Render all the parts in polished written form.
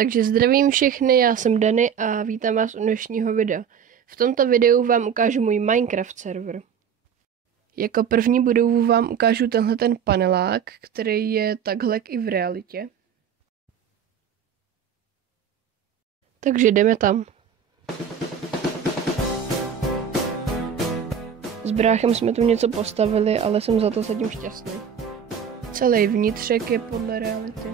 Takže zdravím všechny, já jsem Dany a vítám vás u dnešního videa. V tomto videu vám ukážu můj Minecraft server. Jako první budovu vám ukážu tenhle ten panelák, který je takhle i v realitě. Takže jdeme tam. S bráchem jsme tu něco postavili, ale jsem za to zatím šťastný. Celý vnitřek je podle reality.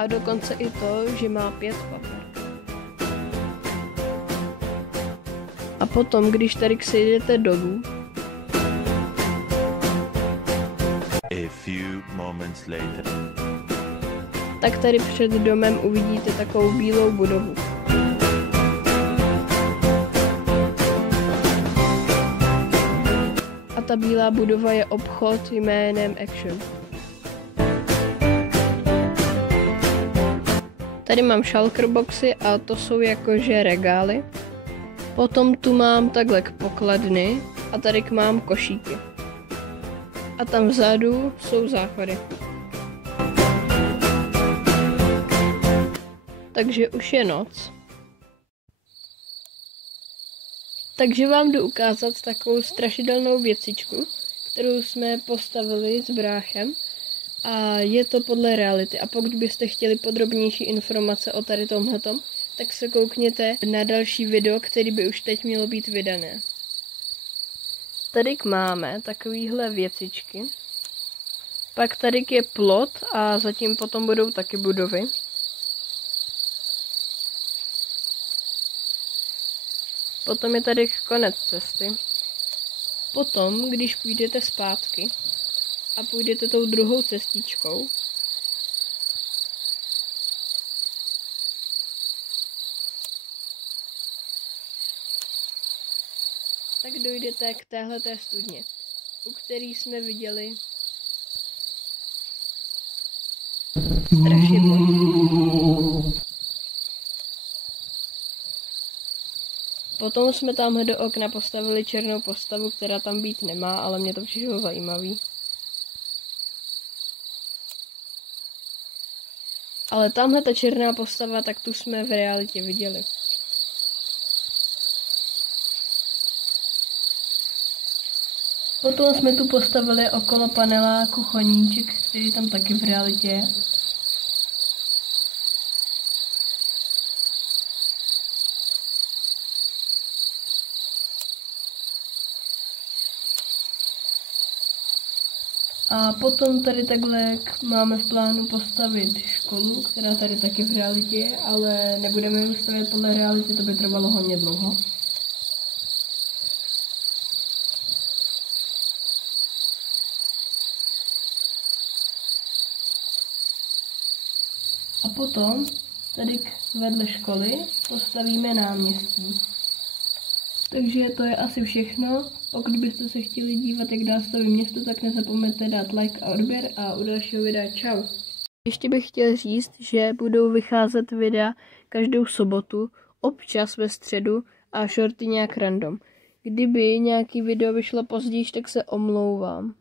A dokonce i to, že má 5 pater. A potom, když tady sejdete dolů, tak tady před domem uvidíte takovou bílou budovu. A ta bílá budova je obchod jménem Action. Tady mám shulker boxy a to jsou jakože regály. Potom tu mám takhle pokladny a tady mám košíky. A tam vzadu jsou záchody. Takže už je noc. Takže vám jdu ukázat takovou strašidelnou věcičku, kterou jsme postavili s bráchem. A je to podle reality. A pokud byste chtěli podrobnější informace o tady tomhletom, tak se koukněte na další video, který by už teď mělo být vydané. Tady máme takovýhle věcičky. Pak tady je plot a zatím potom budou taky budovy. Potom je tady konec cesty. Potom, když půjdete zpátky a půjdete tou druhou cestičkou, tak dojdete k téhleté studně, u které jsme viděli strašidlo. Potom jsme tamhle do okna postavili černou postavu, která tam být nemá, ale mě to přišlo zajímavý. Ale tamhle ta černá postava, tak tu jsme v realitě viděli. Potom jsme tu postavili okolo paneláku choníček, který tam taky v realitě je. A potom tady takhle máme v plánu postavit školu, která tady taky v realitě je, ale nebudeme ji stavět podle reality, to by trvalo hodně dlouho. A potom tady vedle školy postavíme náměstí. Takže to je asi všechno. Pokud byste se chtěli dívat, jak dál staví město, tak nezapomeňte dát like a odběr a u dalšího videa čau. Ještě bych chtěl říct, že budou vycházet videa každou sobotu, občas ve středu a shorty nějak random. Kdyby nějaký video vyšlo později, tak se omlouvám.